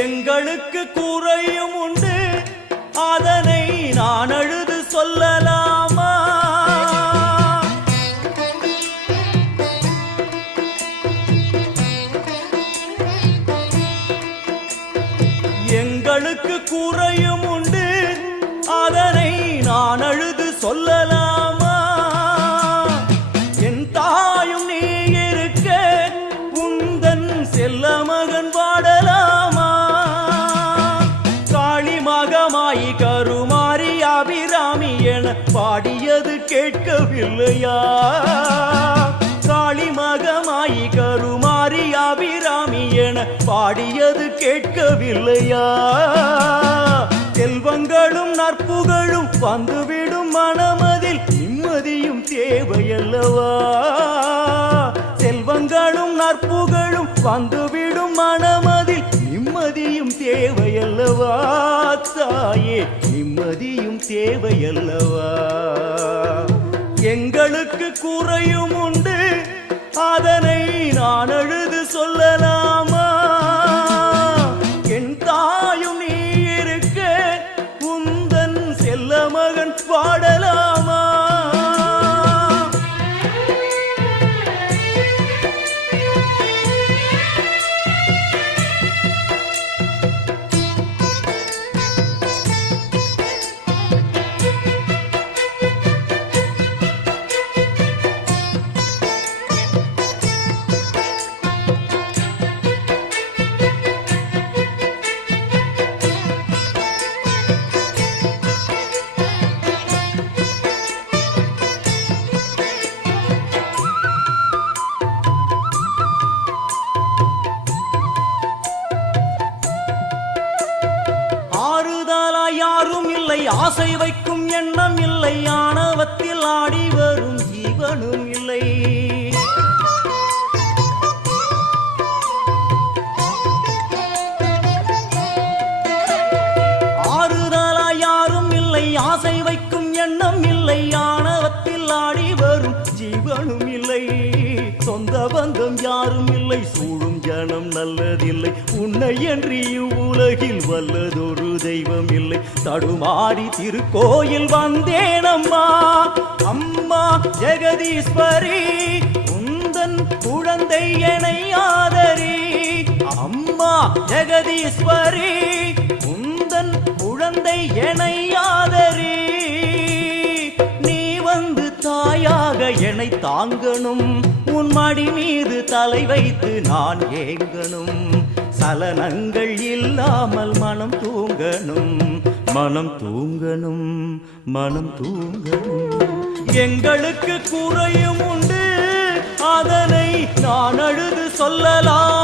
எங்களுக்கு குறையும் உண்டு, அதனை நான் அழுது சொல்லலாமா? எங்களுக்கு குறையும் உண்டு, அதனை நான் அழுது சொல்லலாமா? என் தாயும் நீ இருக்க உந்தன் செல்ல மகன் வாடலாமா? காளி மகமாயி கருமாரி அபிராமி என பாடியது கேட்கவில்லையா? காளி மகமாயி கருமாரி அபிராமி என பாடியது கேட்கவில்லையா? செல்வங்களும் நற்புகழும் வந்துவிடும் மனமதில் நிம்மதியும் தேவையல்லவா? செல்வங்களும் நற்புகழும் வந்துவிடும் மனமதில் நிம்மதியும் தேவையல்லவா? தாயே நிம்மதியும் தேவையல்லவா? எங்களுக்கு குறையும் உண்டு, அதனை நான் அழுது சொல்லலாமா? என் தாயும் நீ இருக்க உந்தன் செல்ல மகன் பாடலாமா? யாரும் இல்லை, ஆசை வைக்கும் எண்ணம் இல்லை, ஆணவத்தில் ஆடி வரும் ஜீவனும் இல்லை. ஆறுதலா யாரும் இல்லை, ஆசை வைக்கும் எண்ணம் இல்லை, ஆணவத்தில் ஆடி வரும் ஜீவனும் இல்லை. சொந்த பந்தம் யாரும் இல்லை, சூழும் ஜனம் நல்லதில்லை, உன்னை என்று இவ்வுலகில் வல்லதொரு தெய்வம் இல்லை. தடுமாறி திருக்கோயில் வந்தேன் அம்மா, அம்மா ஜெகதீஸ்வரி உந்தன் குழந்தை என்னை ஆதரி. அம்மா ஜெகதீஸ்வரி உந்தன் குழந்தை என்னை ஆதரி. நீ வந்து தாயாக என்னை தாங்கணும், உன் மடி மீது தலை வைத்து நான் ஏங்கணும். சலனங்கள் இல்லாமல் மனம் தூங்கணும், மனம் தூங்கணும், மனம் தூங்கணும். எங்களுக்கு குறையும் உண்டு, அதனை நான் அழுது சொல்லலாம்.